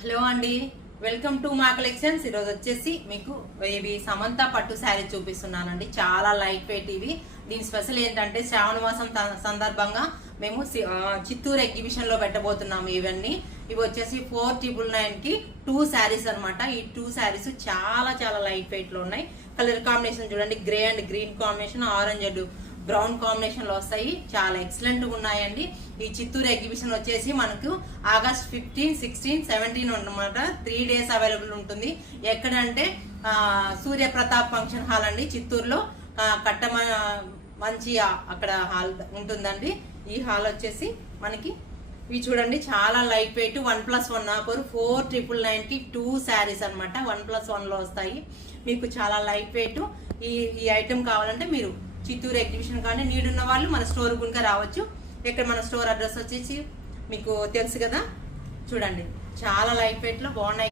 Hello అండి, welcome to మా collections. ఈరోజు వచ్చేసి మీకు ఇవి సమంత పట్టు శారీ చూపిస్తున్నానండి. చాలా లైట్ వెయిట్ ఇవి. దీని స్పెషల్ ఏంటంటే శ్రావణ మాసం సందర్భంగా మేము చిత్తూరు ఎగ్జిబిషన్ లో పెట్టబోతున్నాము. ఇవి వచ్చేసి 4999 కి 2 శారీస్ అనమాట. ఈ 2 శారీస్ చాలా చాలా లైట్ వెయిట్ లో ఉన్నాయి. కలర్ కాంబినేషన్ చూడండి, grey and green combination, orange and brown combination లో వస్తాయి. చాలా ఎక్సలెంట్ గా ఉన్నాయండి. ఈ చిత్తూరు ఎగ్జిబిషన్ వచ్చేసి మనకు ఆగస్ట్ 15, 16, 17 అన్నమాట. 3 days అవైలబుల్ ఉంటుంది. ఎక్కడంటే సూర్యప్రతాప్ ఫంక్షన్ హాల్ అండి, చిత్తూరులో మంచి అక్కడ హాల్ ఉంటుందండి. ఈ హాల్ వచ్చేసి మనకి ఇవి చూడండి, చాలా లైట్ వెయిట్. 1+1 ఆఫర్ 4999 కి 2 శారీస్ అనమాట. 1+1 లో వస్తాయి. మీకు చాలా లైట్ వెయిట్. ఈ ఐటెం కావాలంటే మీరు చిత్తూరు ఎగ్జిబిషన్ కానీ నీడున్న వాళ్ళు మన స్టోర్ గుంకా రావచ్చు. ఇక్కడ మన స్టోర్ అడ్రస్ వచ్చేసి మీకు తెలుసు కదా. చూడండి, చాలా లైట్ వెయిట్ లో బాగున్నాయి.